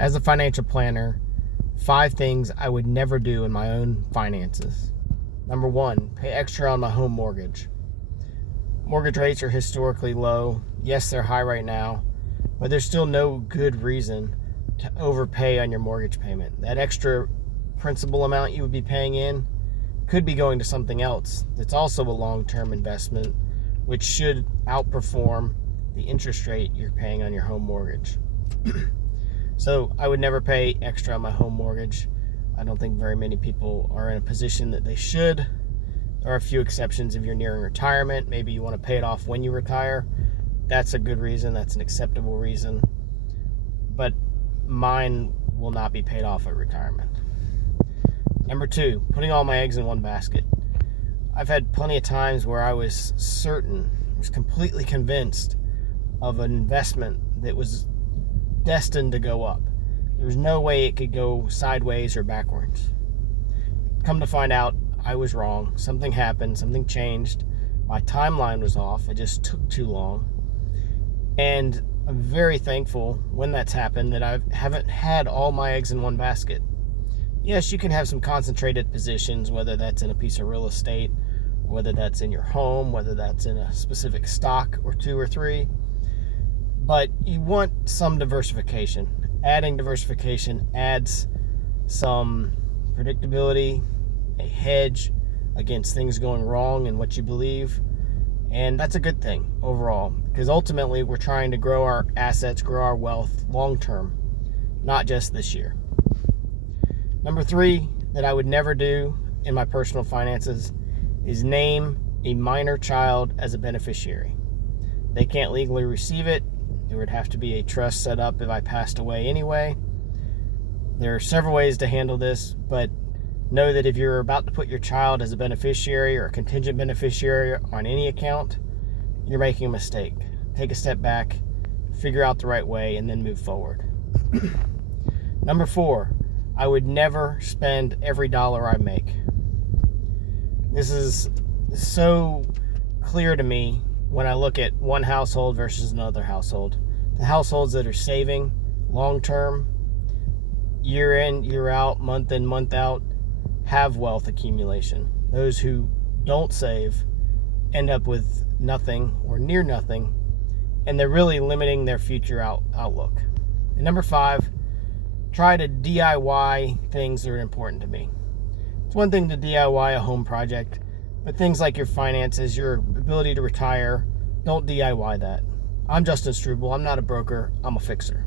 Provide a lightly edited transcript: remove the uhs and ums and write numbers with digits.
As a financial planner, 5 things I would never do in my own finances. Number 1, pay extra on my home mortgage. Mortgage rates are historically low. Yes, they're high right now, but there's still no good reason to overpay on your mortgage payment. That extra principal amount you would be paying in could be going to something else that's also a long-term investment, which should outperform the interest rate you're paying on your home mortgage. So I would never pay extra on my home mortgage. I don't think very many people are in a position that they should. There are a few exceptions if you're nearing retirement. Maybe you want to pay it off when you retire. That's a good reason. That's an acceptable reason. But mine will not be paid off at retirement. Number 2, putting all my eggs in one basket. I've had plenty of times where I was certain, was completely convinced of an investment that was destined to go up. There was no way it could go sideways or backwards. Come to find out, I was wrong. Something happened, something changed. My timeline was off. It just took too long. And I'm very thankful when that's happened that I haven't had all my eggs in one basket. Yes, you can have some concentrated positions, whether that's in a piece of real estate, whether that's in your home, whether that's in a specific stock or 2 or 3. But you want some diversification. Adding diversification adds some predictability, a hedge against things going wrong in what you believe. And that's a good thing overall, because ultimately we're trying to grow our assets, grow our wealth long term, not just this year. Number 3 that I would never do in my personal finances is name a minor child as a beneficiary. They can't legally receive it. There would have to be a trust set up if I passed away anyway. There are several ways to handle this, but know that if you're about to put your child as a beneficiary or a contingent beneficiary on any account, you're making a mistake. Take a step back, figure out the right way, and then move forward. Number 4, I would never spend every dollar I make. This is so clear to me when I look at one household versus another household. The households that are saving long term, year in, year out, month in, month out, have wealth accumulation. Those who don't save end up with nothing or near nothing, and they're really limiting their future outlook. And number 5, try to DIY things that are important to me. It's one thing to DIY a home project, but things like your finances, your ability to retire, don't DIY that. I'm Justin Struble. I'm not a broker. I'm a fixer.